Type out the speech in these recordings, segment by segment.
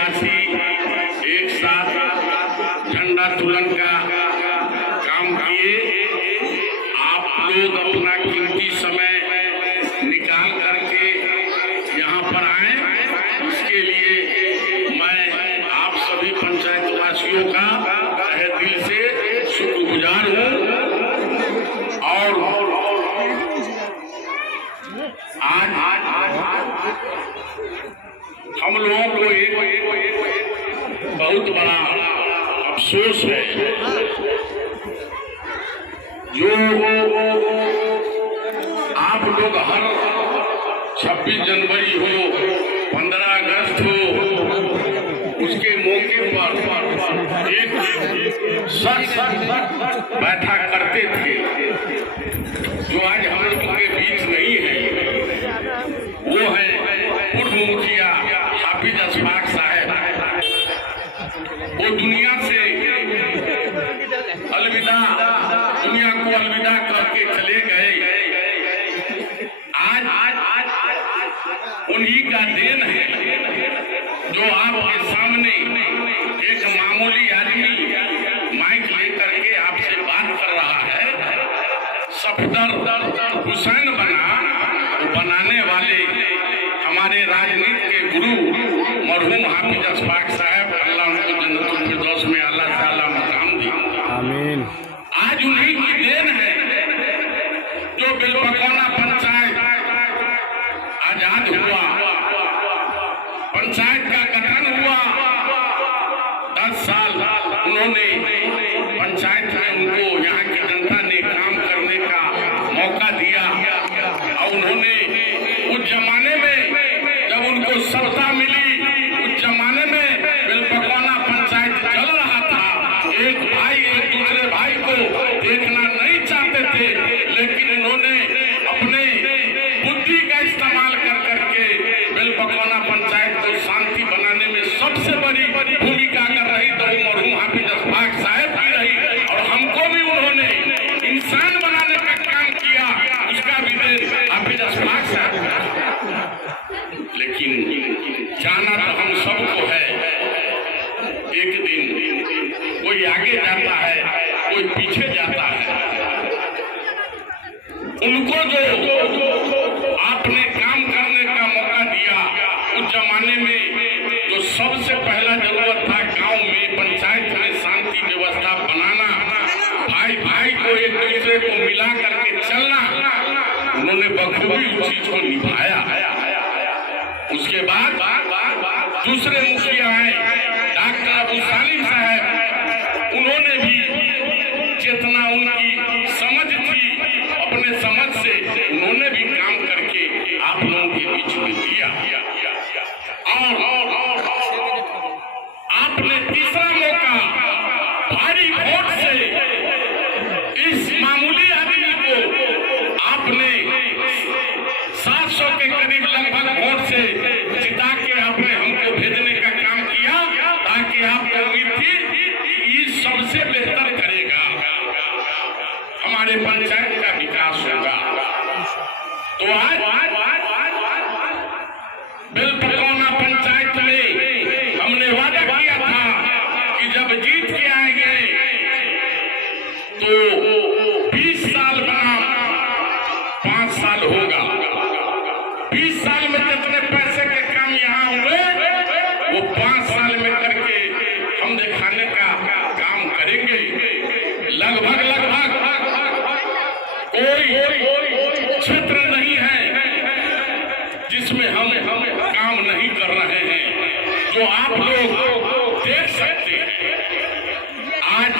निवासी एक साथ झंडा तोलन का काम किए। आप लोग अपना कीमती समय निकाल करके यहाँ पर आए, इसके लिए मैं आप सभी पंचायत वासियों का तहे दिल से शुक्रगुजार हूँ। और आज हम लोगों को एक बहुत बड़ा अफसोस है, जो आप लोग हर 26 जनवरी हो, 15 अगस्त हो, उसके मौके पर एक सच बैठा करते थे, जो आज हम लोगों के बीच नहीं है। वो है पूर्व मुखिया हाफिज अशफाक साहब। वो दुनिया से अलविदा, दुनिया को अलविदा करके चले गए। आज उन्हीं का देन है जो आपके सामने एक मामूली आदमी माइक लेकर के आपसे बात कर रहा है। सफदर हुसैन बनाने वाले हमारे राजनीति के गुरु मरहूम हाफिज अशफाक साहब, अल्लाह उनको जन्नतुल फिरदौस में अल्लाह ताला मकाम दी। आमीन। आज उन्हीं की देन है जो बेलपकौना पंचायत आजाद हुआ, पंचायत का गठन हुआ। 10 साल उन्होंने पंचायत में, उनको यहाँ की जनता ने काम करने का मौका दिया। और उन्होंने उस जमाने में जब उनको सत्ता मिली, उस जमाने में बेलपकौना पंचायत चल रहा था। एक भाई एक दूसरे भाई को देखना नहीं चाहते थे, लेकिन उन्होंने अपने बुद्धि का इस्तेमाल कर करके बेलपकौना पंचायत को शांति बनाने में सबसे बड़ी भूमिका कर रही तो वो मरहूम हाफिज अशफाक साहब की रही। और हमको भी उन्होंने इंसान बनाने का काम किया, उसका भी देन हाफिज अशफाक साहब। लेकिन जाना तो हम सबको है, एक दिन कोई आगे जाता है, कोई पीछे जाता है। उनको जो आपने काम करने का मौका दिया, उस जमाने में जो सबसे पहला जरूरत था गांव में पंचायत में शांति व्यवस्था बनाना, भाई भाई को एक दूसरे को मिला करके चलना, उन्होंने बखूबी उस चीज को निभाया। उसके बाद दूसरे मुखिया आए डॉक्टर अबू सालिम साहब, उन्होंने भी जितना उनकी समझ थी, अपने समझ से उन्होंने भी काम करके आप लोगों के बीच में दिया। और आपने तीसरा मौका भारी वोट से इस मामूली आदमी को आपने 700 के करीब लगभग वोट से जिता के आपने हमको भेजने का काम किया, ताकि आपको उम्मीद थी ये सबसे बेहतर करेगा, हमारे पंचायत का विकास होगा। तो आज बेलपकौना पंचायत में हमने वादा किया था कि जब जीत के आएंगे तो 20 साल बनाम 5 साल होगा। 20 साल में जितने पैसे के काम यहाँ हुए, वो 5 साल में करके हम दिखाने का काम करेंगे। लगभग कोई क्षेत्र नहीं है जिसमें हम काम नहीं कर रहे हैं, जो आप लोग देख सकते हैं। आज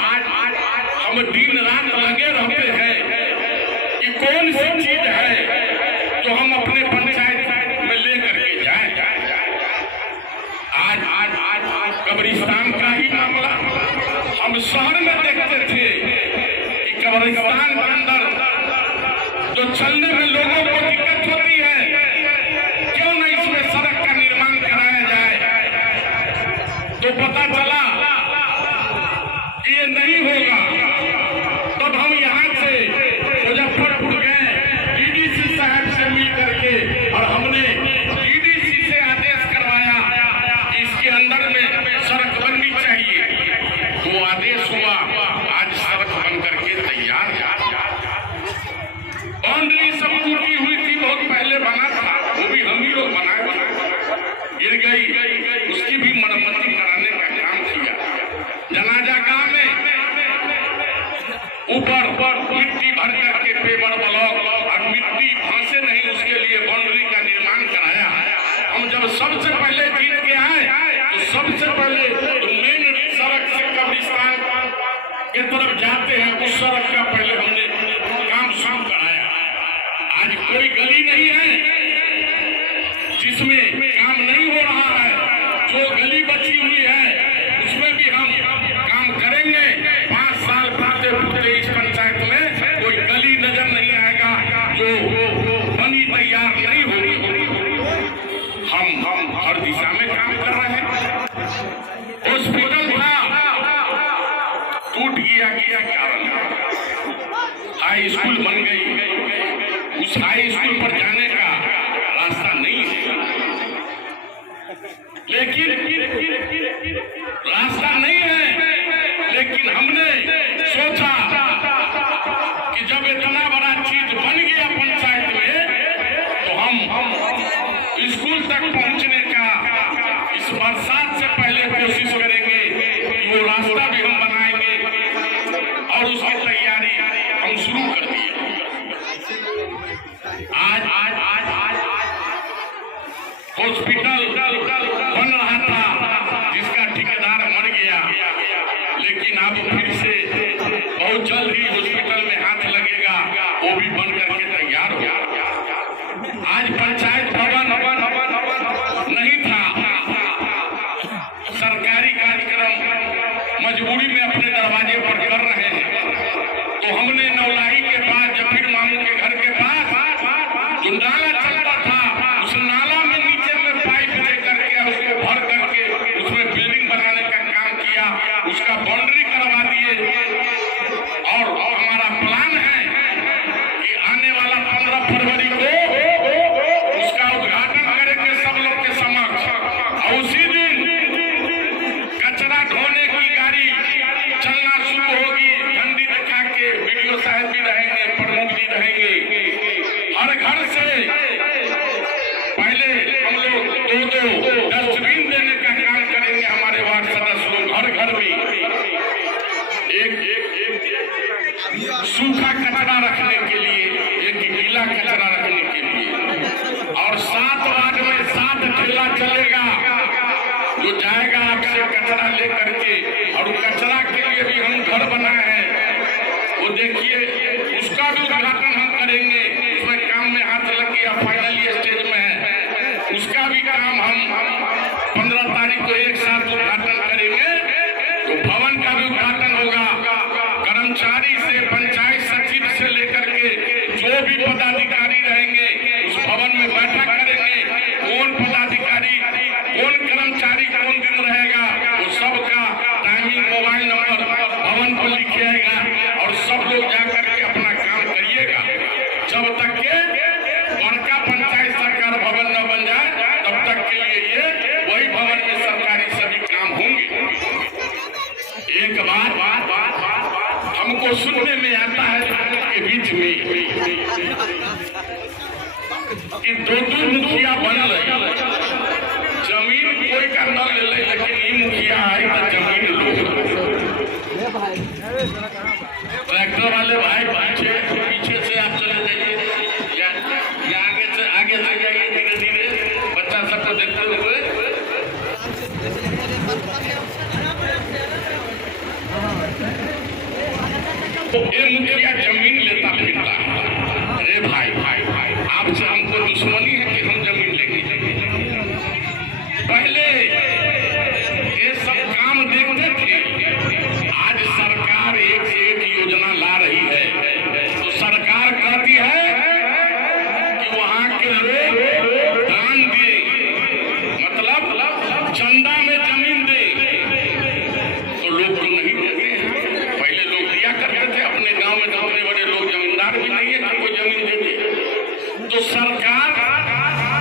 हम दिन रात लगे रहते हैं कि कौन सी चीज है जो हम अपने पंचायत में लेकर के जाए। आज कब्रिस्तान का ही मामला हम शहर में देखते थे कि कब्रिस्तान के अंदर जो चलने में लोगों को दिक्कत होती है, क्यों नहीं इसमें सड़क का निर्माण कराया जाए। तो पता चला कि ये नहीं होगा। तब हम यहाँ से मुजफ्फरपुर गए, डीडीसी साहब से मिल करके, और हमने डीडीसी से आदेश करवाया कि इसके अंदर में गली बची हुई है उसमें भी हम काम करेंगे। 5 साल पूर्ते पूर्ते इस पंचायत में कोई गली नजर नहीं आएगा जो बनी तैयार नहीं होगी। हम हर दिशा में काम कर रहे हैं। हॉस्पिटल था टूट गया, क्या हाई स्कूल बन गई, उस हाई स्कूल पर जाने का रास्ता नहीं है, लेकिन रास्ता नहीं है। लेकिन हमने सोचा कि जब इतना बड़ा चीज बन गया पंचायत में तो हम स्कूल तक पहुंचने का इस बरसात से पहले कोशिश करेंगे कि वो रास्ता भी हम बनाएंगे और उसकी तैयारी हम शुरू कर दिए। आज हॉस्पिटल बन रहा था जिसका ठेकेदार मर गया, लेकिन अब फिर से बहुत जल्द ही हॉस्पिटल में हाथ लगेगा, वो भी बन करके तैयार हो। आज पंचायत भवन नहीं था, सरकारी कार्यक्रम मजबूरी में अपने दरवाजे पर कर रहे हैं, तो हमने नौलाई के पास जफीर मामू के घर के पास जो नाला चलता था उस नाला में नीचे में पाइप दे करके उसको भर करके उसमें बिल्डिंग बनाने का काम किया, उसका बाउंड्री करवा दिए। और हमारा प्लान है कि आने वाला 15 फरवरी को उसका उद्घाटन करेंगे सब लोग के समक्ष, और उसी दिन कचरा ढोने की गाड़ी चलना शुरू होगी। झंडी दिखा के वीडियो साहब भी रहेंगे, प्रमुख जी रहेंगे। हर घर से पहले हम लोग 2 डस्टबिन देने का काम करेंगे। हमारे वार्ड सदस्य लोग घर घर में एक सूखा कचरा रखने के लिए, एक गीला कचरा रखने के लिए, और 7 वार्ड में 7 ठेला चलेगा जो जाएगा आपसे कचरा ले करके। और कचरा के लिए भी हम घर बनाए हैं, वो देखिए उसका भी उद्घाटन हम करेंगे। उसमें काम में हाथ लग गया, फाइनली स्टेज में है, उसका भी काम हम 15 तारीख को एक साथ उद्घाटन करेंगे। तो भवन का भी उद्घाटन होगा। कर्मचारी से पंचायत सचिव से लेकर के जो भी पदाधिकारी रहेंगे उस भवन में बैठक करेंगे। कौन पदाधिकारी कौन कर्मचारी कौन दिन रहेगा वो सबका टाइमिंग मोबाइल नंबर भवन पर लिखिएगा और सब लोग जाकर के अपना काम करिएगा। जब तक के बड़का पंचायत सरकार भवन न बन जाए तब तक के लिए ये वही भवन में सरकारी सभी काम होंगे। एक बात हमको सुनने में आता है के बीच में कि 2 मुखिया बन रहे, जमीन कोई का न ले ले, लेकिन ये मुखिया आई तो जमीन लो। ट्रैक्टर वाले भाई पीछे से आप चले जाइए या आगे से जाइए धीरे धीरे, बच्चा सबको देखते हुए। ये मुखिया जमीन लेता फिरता है। अरे भाई आपसे हमको दुश्मनी है कि हम जमीन लेके जाएंगे? पहले ये सब काम देखते थे, आज सरकार एक से एक योजना ला रही है। तो सरकार कहती है कि वहां के लोग दान दे, मतलब चंदा में जमीन दे, तो लोग तो नहीं देते हैं। पहले लोग दिया करते थे, अपने गांव में तो बड़े बड़े लोग जमींदार भी नहीं है कि कोई जमीन दे दे। तो सरकार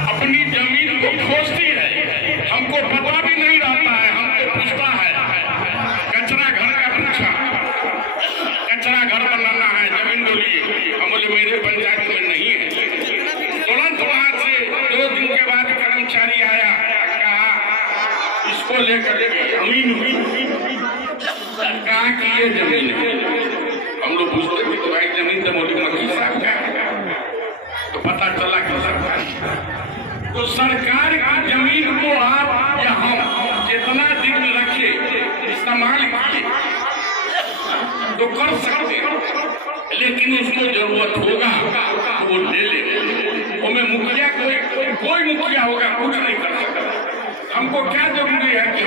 अपनी जमीन को खोजती है, हमको पता भी नहीं रहता है, हमको पूछता है कचरा घर का पूछा, कचरा घर बनाना है, जमीन बोलिए। हम बोले मेरे पंचायत में नहीं है। तुरंत वहां से 2 दिन के बाद कर्मचारी आया, कहा इसको लेकर कहा कि ये जमीन है। हम लोग पूछते थे कि भाई जमीन तो बोली मक्की साहब का, तो पता चला कि सरकार, तो सरकार की जमीन को आप या हम जितना दिन रखे इस्तेमाल किए तो कर सकते हैं, लेकिन उसको जरूरत होगा तो वो ले ले। हमें मुखिया कोई मुखिया होगा कुछ नहीं कर सकता। हमको क्या जरूरी है कि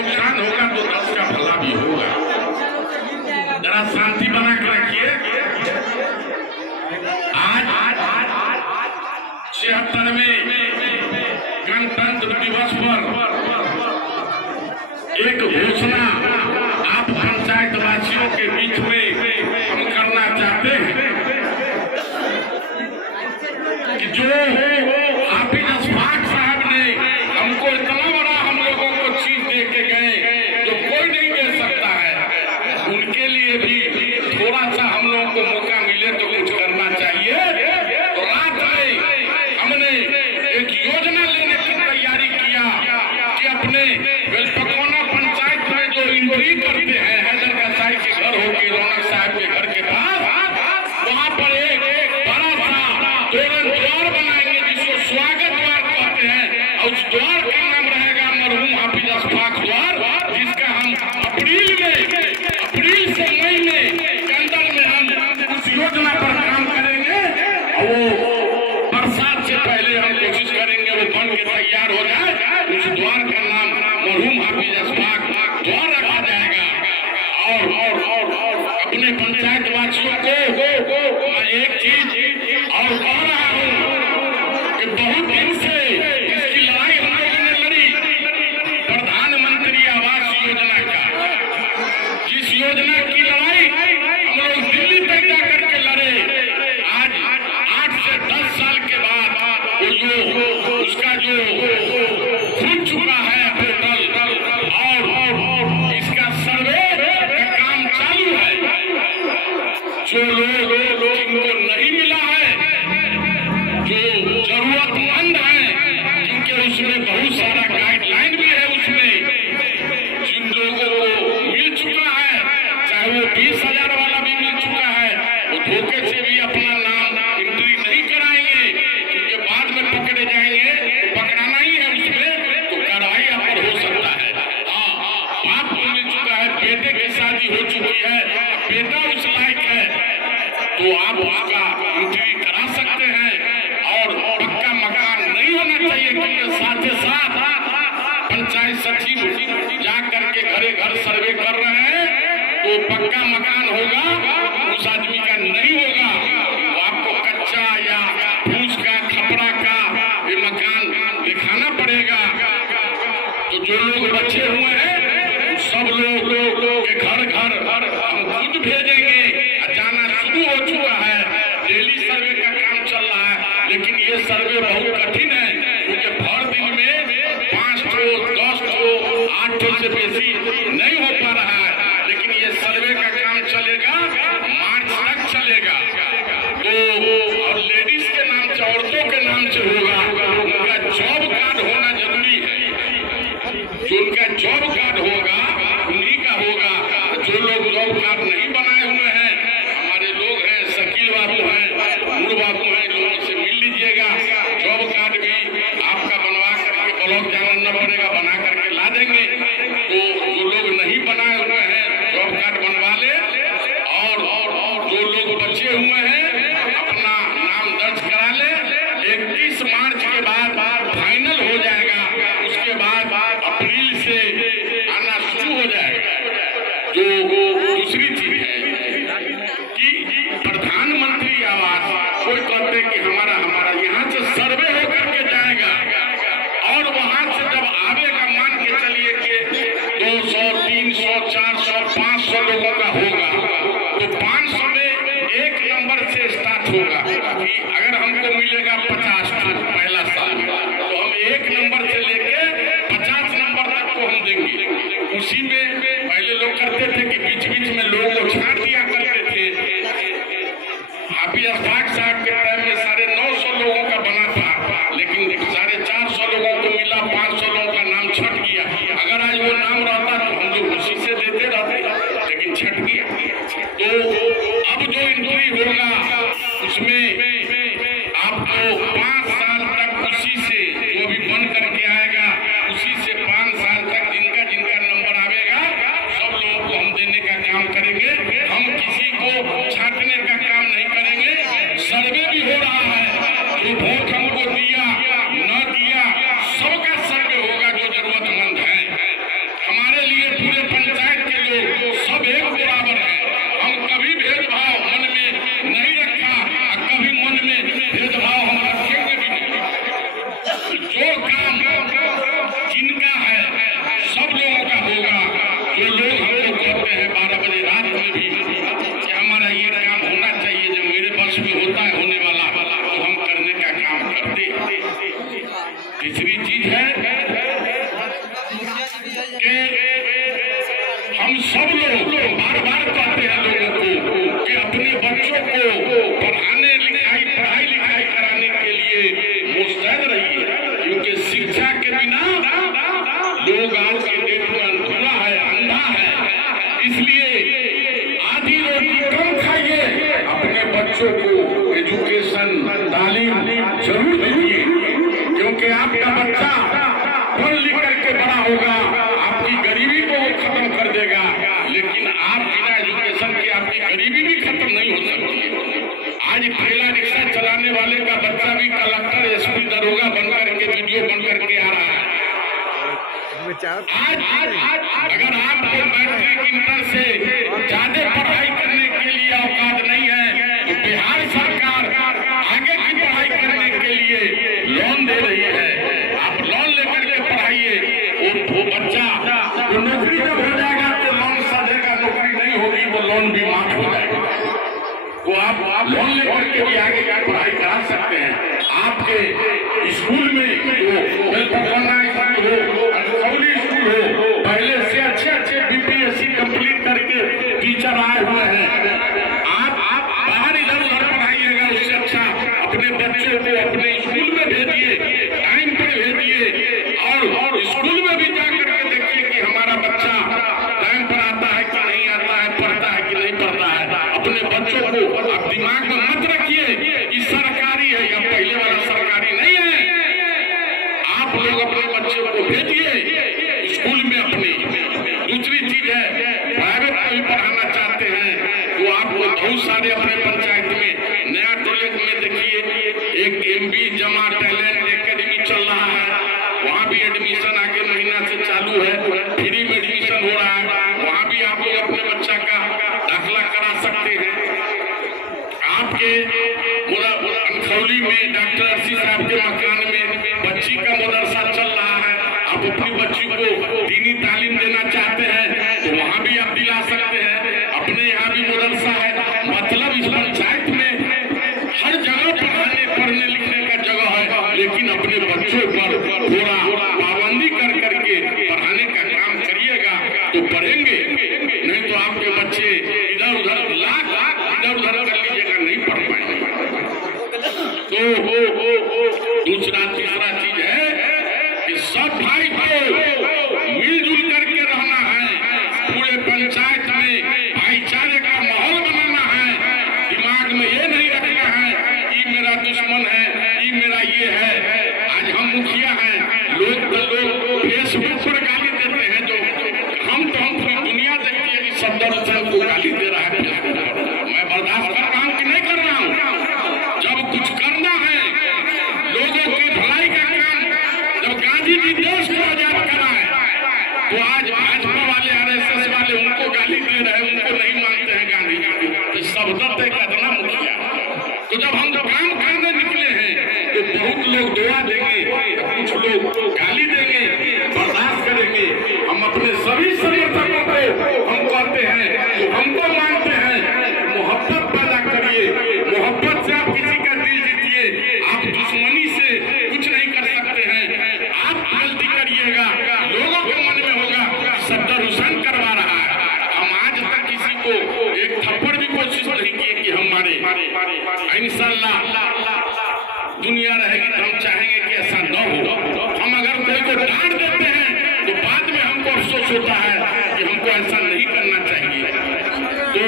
नुकसान होगा तो 10 का भला भी होगा। जरा शांति बना के रखिए। आज 76वें गणतंत्र दिवस पर एक घोषणा आप पंचायत वासियों के बीच में हम करना चाहते हैं कि जो हाफिज अशफाक साहब ने हमको इतना बड़ा हम लोगों को चीज दे के गए जो कोई नहीं दे सकता है, उनके लिए भी थोड़ा सा हम लोगों को मौका मिले तो कुछ करना चाहिए। तो रात में हमने एक योजना लेने की तैयारी किया कि अपने वेलपकोना पंचायत में जो एंट्री करते हैं हैदर कसाई के घर होके रौनक साहब के घर के पास, वहाँ पर एक बड़ा सा तोरण द्वार बनाएंगे जिसको स्वागत द्वार कहते हैं, और उस द्वार का नाम रहेगा मरहूम हाफिज अशफाक द्वार, जिसका हम अप्रैल से महीने के अंदर में हम उस योजना पर काम करेंगे और वो बरसात से पहले हम कोशिश करेंगे वो बन के तैयार हो जाए। उस द्वार का नाम मरहूम हाफिज अशफाक द्वार रखा जाएगा। और अपने पंचायत वासियों को मैं एक चीज और कह रहा हूँ कि बहुत दिन से इसकी लड़ाई हम लोगों ने लड़ी, प्रधानमंत्री आवास योजना का, जिस योजना की लड़ाई हम लोग दिल्ली तक जा करके लड़े। आज 8 से 10 साल के बाद वो उसका जो खुल चुका है पोर्टल और इसका सर्वे का काम चालू है। जो लोग जिनको नहीं मिला है, जो जरूरतमंद है, जिनके उसमें बहुत सारा गाइडलाइन भी है, उसमें जिन लोगों को मिल चुका है, चाहे वो 20,000 वाला भी मिल चुका है, वो धोखे से भी अपना नाम एंट्री नहीं कराएंगे, क्योंकि बाद में पकड़े जाएंगे। पकड़ाना ही है उसमें तो कार्रवाई आप पर हो सकता है। बाप को मिल चुका है, बेटे की शादी हो चुकी है, बेटा उस लायक है तो आप उसका एंट्री करा सकते हैं। और पक्का मकान नहीं होना चाहिए, क्योंकि साथ ही साथ पंचायत सचिव जा करके घरे घर सर्वे कर रहे हैं, तो पक्का मकान होगा उस आदमी का नहीं होगा। तो आपको कच्चा या फूस का खपड़ा का ये मकान दिखाना पड़ेगा। तो जो लोग बचे हुए हैं सब लोग के घर घर हम खुद भेजेंगे। जाना शुरू हो चुका है, डेली सर्वे का काम चल रहा है, लेकिन ये सर्वे बहुत कठिन है, क्योंकि भर दिन में 5 ठो 10 ठो 8 ठो से बेसी नहीं हो पा रहा है। लेकिन ये सर्वे का काम चलेगा, मार्च तक चलेगा। तो और लेडीज के नाम से, औरतों के नाम से होगा, उनका जॉब कार्ड होना जरूरी है। जो उनका जॉब कार्ड होगा उन्हीं का होगा। जो लोग जॉब कार्ड नहीं बनाए हुए हैं, हमारे लोग हैं, शकील बाबू हैं, नूर बाबू हैं, लोगों से मिल लीजिएगा। जॉब कार्ड भी आपका बनवा करके ब्लॉक जाना न पड़ेगा, बना करके ला देंगे। तो जो लोग नहीं बनाए हुए हैं जॉब कार्ड बनवा ले, और जो लोग बचे हुए हैं अपना नाम दर्ज करा ले। 31 मार्च के बाद फाइनल हो जाएगा, उसके बाद अप्रैल से आना शुरू हो जाएगा। जो दूसरी चीज है कि प्रधानमंत्री आवास, कोई कहते कि हमारा यहाँ से सर्वे होकर के जाएगा और वहां से जब आवेगा, मान के चलिए कि 200, 300, 400, 500 लोगों का होगा, तो 500 में 1 नंबर से स्टार्ट होगा कि अगर हमको मिलेगा 50 पहला साल, तो हम 1 नंबर से लेके 50 नंबर तक को हम देंगे। उसी में पहले लोग करते थे कि बीच बीच में लोगों को छांट दिया करते थे। हाफिज अशफाक साहब के टाइम में 950 लोगों का बना था, लेकिन 450 लोगों को मिला, 500 लोगों का नाम छट गया। अगर आज वो नाम रहता तो हम लोग उसी से देते रहते, लेकिन छट गया। तो अब जो एंट्री होगा उसमें आपको 5 साल तक उसी से जो भी बन करके आएगा, उसी से 5 साल तक जिनका नंबर आवेगा सब लोगों को हम देने का काम करेंगे। हम किसी को छांटने का काम नहीं करेंगे। सर्वे भी हो रहा है, जो वोट हमको दिया न दिया सबका सर्वे होगा, जो जरूरतमंद है। हमारे लिए पूरे पंचायत के लोग सब एक बराबर है। हम कभी भेदभाव मन में नहीं रखा और कभी मन में भेदभाव हम रखेंगे भी नहीं। जो काम जिनका है सब लोगों का होगा। जो लोग हम लोग कहते हैं 12 बजे रात में भी कि हमारा ये काम होना चाहिए, जब मेरे बस में होता है होने वाला तो हम करने का काम करते हैं। तीसरी चीज है कि हम सब लोग बार बार कहते हैं लोगों को कि अपने बच्चों को पढ़ाई लिखाई कराने के लिए मुस्तैद रहिए, क्योंकि शिक्षा के बिना लोग आज के डेट में अधूरा है, अंधा है। इसलिए आधी रोटी कम खाइए, अपने बच्चों को एजुकेशन तालीम जरूर दीजिए, क्योंकि आपका बच्चा पढ़ लिख करके बड़ा होगा, आपकी गरीबी को वो खत्म कर देगा। लेकिन आप बिना एजुकेशन के आपकी गरीबी भी खत्म नहीं हो सकती। आज ठेला रिक्शा चलाने वाले का बच्चा भी कलेक्टर एसपी दरोगा बनकर के वीडियो बनकर के आ रहा है। आज अगर आपको मैट्रिक इंटर से ज्यादा पढ़ाई करने के लिए औकात नहीं है तो बिहार सरकार आगे की पढ़ाई करने के लिए लोन दे रही है। आप लोन लेकर के पढ़ाइए। वो बच्चा वो नौकरी जब हो जाएगा तो लोन सधेगा, नौकरी नहीं होगी तो लोन भी माफ हो जाएगा। तो आप लोन लेकर के भी आगे की पढ़ाई करा सकते हैं। आपके स्कूल में हो पहले से अच्छे बीपीएससी कंप्लीट करके टीचर आए हुए हैं। आप बाहर इधर उधर पढ़ाइएगा, उससे अच्छा अपने बच्चों को अपने स्कूल में भेजिए, टाइम पर भेजिए और स्कूल में भी जाकर के देखिए कि हमारा बच्चा टाइम पर आता है कि नहीं आता है, पढ़ता है कि नहीं पढ़ता है। अपने बच्चों को आप दिमाग में मत रखिए कि सरकारी है या पहले वाला सरकारी नहीं है। आप लोग अपने बच्चों को भेजिए स्कूल में अपनी। दूसरी चीज है, प्राइवेट में भी पढ़ाना चाहते हैं तो आपको बहुत सारे अपने पंचायत में नया टोले में देखिए एक MB जमा टैलेंट एकेडमी चल रहा है। वहाँ भी एडमिशन आगे महीना से चालू है, फ्री में एडमिशन हो रहा है। वहाँ भी आप लोग अपने बच्चा का दाखिला करा सकते हैं। आपके अनखौली में डॉक्टर अर्शी साहब के मकान में बच्ची का मदरसा चल रहा है। आप अपनी बच्ची को दीनी तालीम देना चाहते हैं तो वहाँ भी आप दिला सकते हैं। अपने यहाँ भी मदरसा है। मतलब इस पंचायत में हर जगह पढ़ने लिखने का जगह है, लेकिन अपने बच्चों पर थोड़ा पाबंदी कर करके पढ़ाने का काम करिएगा तो पढ़ेंगे, नहीं तो आपके बच्चे इधर उधर कर लीजिएगा, नहीं पढ़ पाएंगे। तो दूसरा तीसरा चीज है कि सब भाई को मिलजुल करके रहना है। पूरे पंचायत में भाईचारे का माहौल बनाना है। दिमाग में ये नहीं रखना है कि मेरा दुश्मन है, ये मेरा ये है। आज हम मुखिया हैं, लोग फेसबुक पर गाली देते हैं। जो हम पूरी दुनिया देखती है कि सफदर हुसैन को गाली दे रहा है। मैं बर्दाश्त कर रहा हूँ कि नहीं कर रहा हूँ। जब कुछ करना है लोगों की भलाई का काम, जब गांधी जी देश को आजाद कराए तो आज भाजपा वाले RSS वाले उनको गाली दे रहे हैं, उनको नहीं मानते हैं गांधी जी। तो सफदर एक अदना मुखिया। तो जब हम काम करने निकले हैं तो बहुत लोग दुआ देंगे, कुछ लोग गाली देंगे, बर्दाश्त करेंगे। हम अपने सभी समर्थकों को हम कहते हैं तो हमको मानते हैं, मोहब्बत पैदा करिए। मोहब्बत से आप किसी का दिल जीतिए। आप दुश्मनी से कुछ नहीं कर सकते हैं। आप गलती करिएगा, लोगों के मन में होगा सफदर हुसैन करवा रहा है। हम आज तक किसी को एक थप्पड़ भी कोशिश नहीं किए कि हमारे इंशाअल्लाह दुनिया रहेगी तो हम चाहेंगे कि ऐसा न हो। हम अगर कोई को डांट देते हैं तो बाद में हमको अफसोस होता है कि हमको ऐसा नहीं करना चाहिए। तो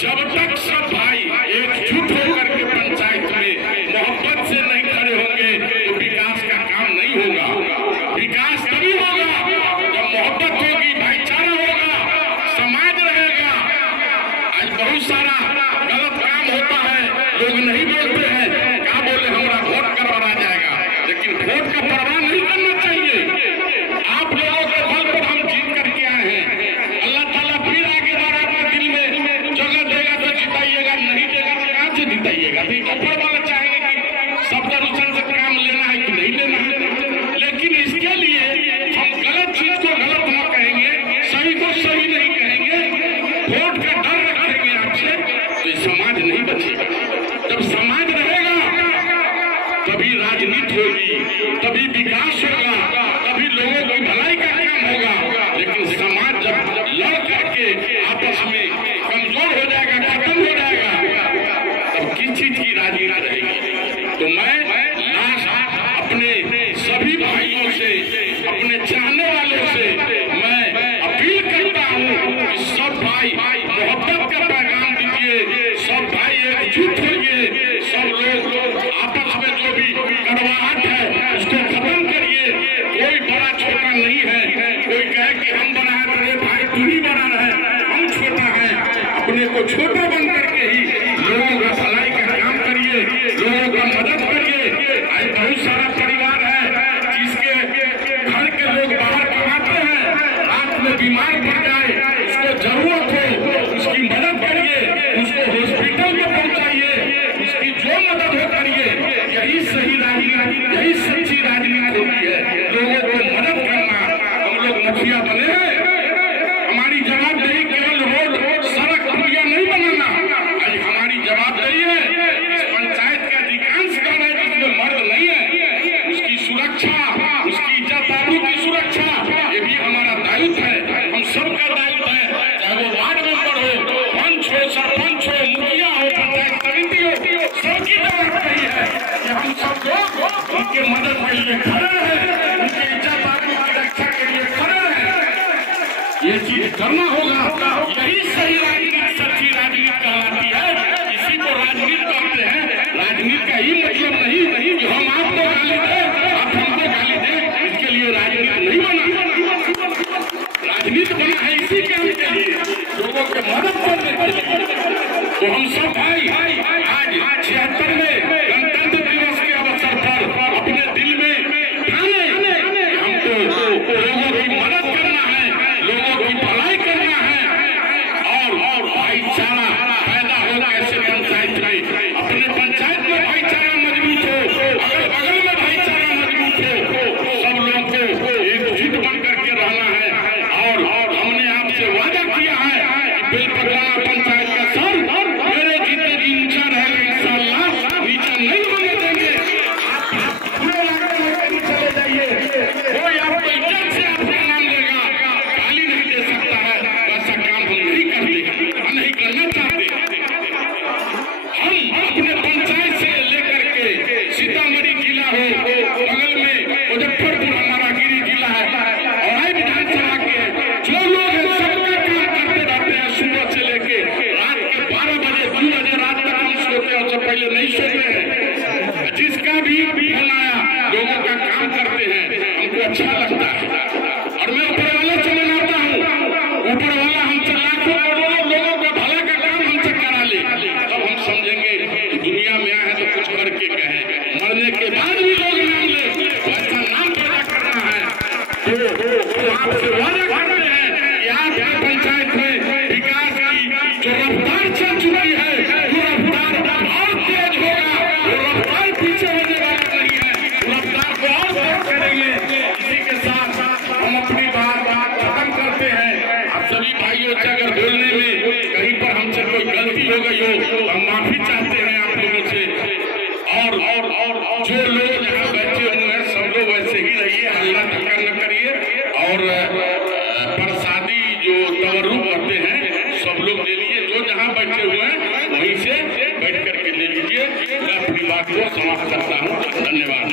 जब तक सब भाई एकजुट होकर के पंचायत में मोहब्बत से नहीं खड़े होंगे तो विकास का काम नहीं होगा। विकास तभी होगा जब मोहब्बत होगी, भाईचारा होगा, समाज रहेगा। आज बहुत सारा गलत काम होता है, लोग नहीं बोलते हैं, क्या बोले हमारा वोट करवा जाएगा, लेकिन वोट का परवाह नहीं करना चाहिए। आप लोगों के बल पर मुखिया बने। हमारी जवाबदेही केवल रोड सड़क पुलिया नहीं बनाना, आज हमारी जवाबदेही है इस पंचायत के अधिकांश गाँव है जिसमें मर्द नहीं है, उसकी सुरक्षा, उसकी इज्जत आबरू की सुरक्षा, ये भी हमारा दायित्व है, हम सबका दायित्व है। चाहे वो वार्ड मेंबर हो, पंच हो, सरपंच हो, मुखिया हो, पंचायत समिति हो, सबकी जवाबदेही है कि हम सब लोग उनके मदद के लिए खड़े हैं, उनके इज्जत आबरू की रक्षा के लिए खड़े हैं। ये चीज करना होगा, यही सही राजनीति, सच्ची राजनीति कहलाती है। इसी को राजनीति कहते हैं। राजनीति का ही मतलब नहीं कि हम आपको गाली दें, आप हमको गाली दें, इसके लिए राजनीति नहीं बना। राजनीति बना है इसी काम के लिए, लोगों के मदद करने के लिए। तो हम सब भाई आज 76वें गणतंत्र दिवस के अवसर पर अपने दिल में ठाने हमको लोगों की मदद करना है, लोगों की भलाई करना है और भाईचारा पैदा हो कैसे पंचायत में, अपने पंचायत में भाईचारा मजबूत हो, अगल बगल में भाईचारा मजबूत हो, सब लोगों को एकजुट बन करके रहना है। और हमने आपसे वादा किया है कि बेलपटाना पंचायत का सर मेरे जीते जी ऊंचा रहेगा, इंशाअल्लाह नीचा नहीं होने देंगे। आप खुले रास्ते में चले जाइए, कोई आपको इज्जत से आपका नाम लेगा, गाली नहीं दे सकता है। ऐसा काम हम नहीं करते, हम नहीं करना चाहते। हम अपने पंचायत से लेकर के सीतामढ़ी जिला हो, बगल में मुजफ्फरपुर हमारा गिरी जिला है, और विधानसभा के जो लोग हैं सबका काम करते रहते हैं। सुबह से लेके रात के 12 बजे 2 बजे रात तक हम सोते हैं, उससे पहले नहीं सोते हैं। जिसका भी फोन आया लोगों का काम करते हैं, हमको अच्छा लगता है। और मैं ऊपर वाले से मनाता हूँ, ऊपर वाला हमसे लाखों करोड़ों लोगों को भला का काम हमसे करा ले, तब हम समझेंगे कि दुनिया में आए तो कुछ करके कहे। मरने के बाद भी लोग नाम ले, ऐसा नाम पैदा करना है। तो आपसे वादा करते हैं कि आपके पंचायत में विकास की जो रफ्तार चल चुकी है, वो रफ्तार और तेज होगा, वो रफ्तार पीछे होने वाला नहीं है, रफ्तार को और तेज करेंगे। इसी के साथ हम अपनी बात खत्म करते हैं। आप सभी भाइयों से अगर बोलने में कहीं पर हमसे कोई गलती हो गई हो, हम माफी चाहते हैं आप लोगों से। और जो लोग यहाँ बैठे हुए हैं सब लोग वैसे ही रहिए, हल्ला धक्का न करिए, और प्रसादी जो तवर्रु करते हैं सब लोग ले लीजिए, जो जहाँ बैठे हुए हैं वहीं से बैठ करके ले लीजिए। मैं अपनी बात को समाप्त करता हूँ। धन्यवाद।